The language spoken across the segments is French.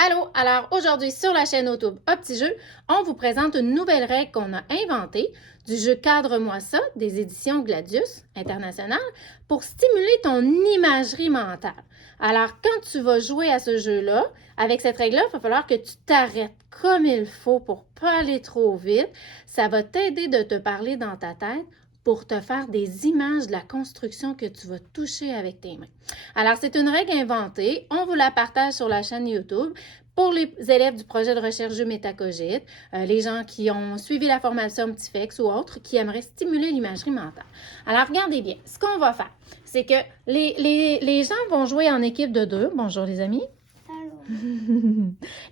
Allô, alors aujourd'hui sur la chaîne YouTube Un Petit Jeu, on vous présente une nouvelle règle qu'on a inventée du jeu Cadre-moi ça des éditions Gladius International pour stimuler ton imagerie mentale. Alors quand tu vas jouer à ce jeu-là, avec cette règle-là, il va falloir que tu t'arrêtes comme il faut pour ne pas aller trop vite. Ça va t'aider de te parler dans ta tête pour te faire des images de la construction que tu vas toucher avec tes mains. Alors, c'est une règle inventée. On vous la partage sur la chaîne YouTube pour les élèves du projet de recherche Jeu Métacogite, les gens qui ont suivi la formation Petit-Fex ou autres qui aimeraient stimuler l'imagerie mentale. Alors, regardez bien. Ce qu'on va faire, c'est que les gens vont jouer en équipe de 2. Bonjour, les amis.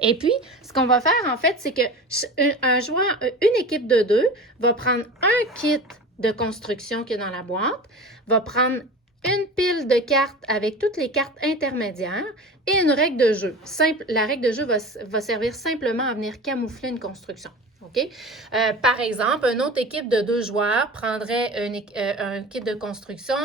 Et puis, ce qu'on va faire, en fait, c'est que une équipe de 2 va prendre un kit de construction qui est dans la boîte, va prendre une pile de cartes avec toutes les cartes intermédiaires et une règle de jeu. La règle de jeu va servir simplement à venir camoufler une construction. OK? Par exemple, une autre équipe de 2 joueurs prendrait un kit de construction,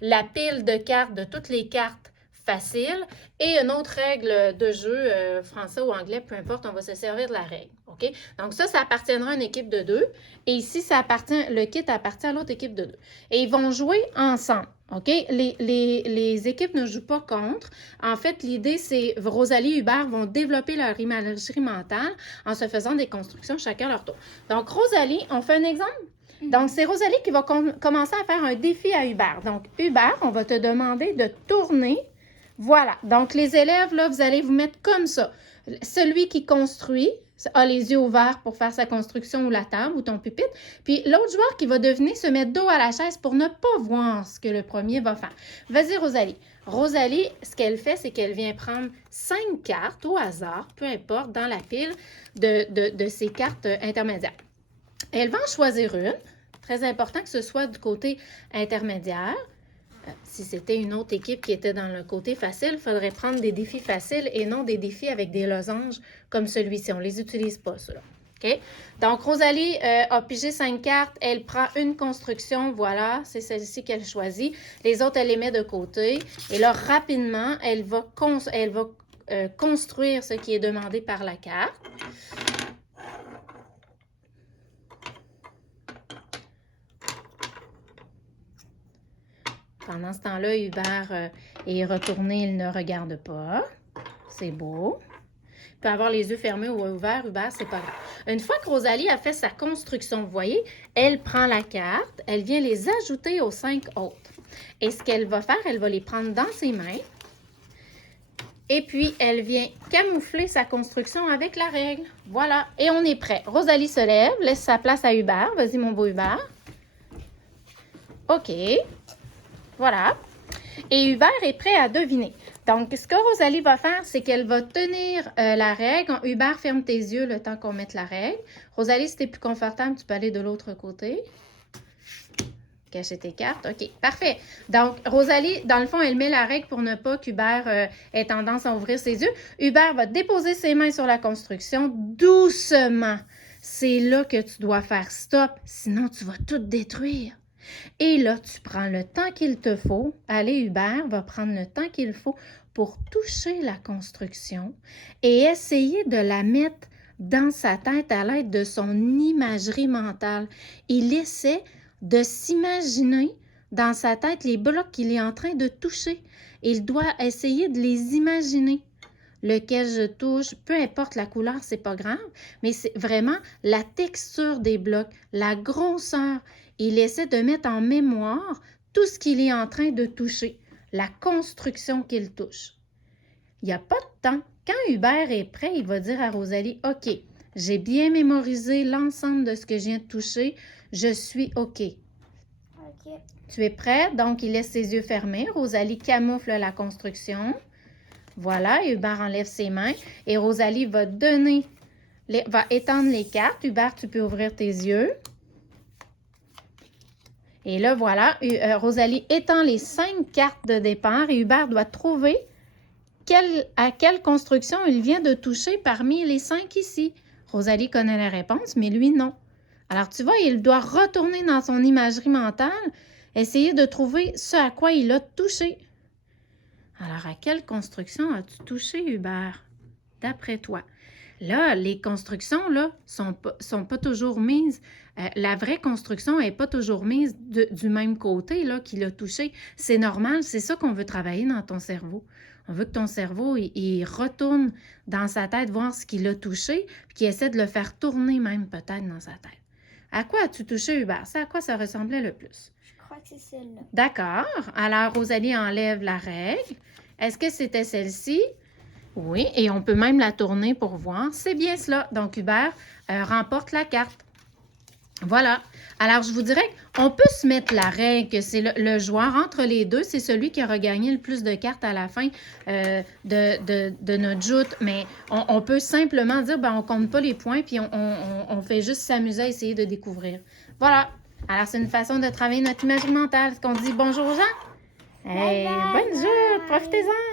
la pile de cartes de toutes les cartes faciles et une autre règle de jeu, français ou anglais, peu importe, on va se servir de la règle. OK? Donc ça appartiendra à une équipe de 2. Et ici, le kit appartient à l'autre équipe de 2. Et ils vont jouer ensemble. OK? Les équipes ne jouent pas contre. En fait, l'idée, c'est Rosalie et Hubert vont développer leur imagerie mentale en se faisant des constructions chacun à leur tour. Donc, Rosalie, on fait un exemple? Donc, c'est Rosalie qui va commencer à faire un défi à Hubert. Donc, Hubert, on va te demander de tourner. Voilà. Donc, les élèves, là, vous allez vous mettre comme ça. Celui qui construit a les yeux ouverts pour faire sa construction ou la table ou ton pupitre. Puis l'autre joueur qui va deviner se met dos à la chaise pour ne pas voir ce que le premier va faire. Vas-y, Rosalie. Rosalie, ce qu'elle fait, c'est qu'elle vient prendre 5 cartes au hasard, peu importe, dans la pile de ces cartes intermédiaires. Elle va en choisir une. Très important que ce soit du côté intermédiaire. Si c'était une autre équipe qui était dans le côté facile, il faudrait prendre des défis faciles et non des défis avec des losanges comme celui-ci. On ne les utilise pas, ceux-là. OK? Donc, Rosalie a pigé 5 cartes. Elle prend une construction. Voilà, c'est celle-ci qu'elle choisit. Les autres, elle les met de côté. Et là, rapidement, elle va construire ce qui est demandé par la carte. Pendant ce temps-là, Hubert est retourné, il ne regarde pas. C'est beau. Il peut avoir les yeux fermés ou ouverts, Hubert, c'est pas grave. Une fois que Rosalie a fait sa construction, vous voyez, elle prend la carte, elle vient les ajouter aux 5 autres. Et ce qu'elle va faire, elle va les prendre dans ses mains. Et puis, elle vient camoufler sa construction avec la règle. Voilà. Et on est prêt. Rosalie se lève, laisse sa place à Hubert. Vas-y, mon beau Hubert. OK. Voilà. Et Hubert est prêt à deviner. Donc, ce que Rosalie va faire, c'est qu'elle va tenir la règle. Hubert, ferme tes yeux le temps qu'on mette la règle. Rosalie, si tu es plus confortable, tu peux aller de l'autre côté. Cacher tes cartes. OK, parfait. Donc, Rosalie, dans le fond, elle met la règle pour ne pas qu'Hubert ait tendance à ouvrir ses yeux. Hubert va déposer ses mains sur la construction doucement. C'est là que tu dois faire stop, sinon tu vas tout détruire. Et là, tu prends le temps qu'il te faut. Allez, Hubert va prendre le temps qu'il faut pour toucher la construction et essayer de la mettre dans sa tête à l'aide de son imagerie mentale. Il essaie de s'imaginer dans sa tête les blocs qu'il est en train de toucher. Il doit essayer de les imaginer. Lequel je touche, peu importe la couleur, c'est pas grave, mais c'est vraiment la texture des blocs, la grosseur. Il essaie de mettre en mémoire tout ce qu'il est en train de toucher, la construction qu'il touche. Il n'y a pas de temps. Quand Hubert est prêt, il va dire à Rosalie, OK, j'ai bien mémorisé l'ensemble de ce que je viens de toucher, je suis OK. OK. Tu es prêt? Donc, il laisse ses yeux fermés. Rosalie camoufle la construction. Voilà, Hubert enlève ses mains et Rosalie va étendre les cartes. Hubert, tu peux ouvrir tes yeux. Et là, voilà, Rosalie étend les 5 cartes de départ et Hubert doit trouver à quelle construction il vient de toucher parmi les 5 ici. Rosalie connaît la réponse, mais lui, non. Alors, tu vois, il doit retourner dans son imagerie mentale, essayer de trouver ce à quoi il a touché. Alors, à quelle construction as-tu touché, Hubert? d'après toi. Là, les constructions, là, sont pas toujours mises. La vraie construction n'est pas toujours mise du même côté, là, qui l'a touché. C'est normal, c'est ça qu'on veut travailler dans ton cerveau. On veut que ton cerveau, il retourne dans sa tête, voir ce qu'il a touché, puis qu'il essaie de le faire tourner même peut-être dans sa tête. À quoi as-tu touché, Hubert? C'est à quoi ça ressemblait le plus? Je crois que c'est celle-là. D'accord. Alors, Rosalie enlève la règle. Est-ce que c'était celle-ci? Oui, et on peut même la tourner pour voir. C'est bien cela. Donc, Hubert remporte la carte. Voilà. Alors, je vous dirais qu'on peut se mettre la règle que c'est le joueur entre les deux, c'est celui qui aura gagné le plus de cartes à la fin de notre joute. Mais on peut simplement dire, ben, on ne compte pas les points, puis on fait juste s'amuser à essayer de découvrir. Voilà. Alors, c'est une façon de travailler notre imaginaire mentale. Est-ce qu'on dit bonjour aux gens? Hey, bonne joute! Profitez-en!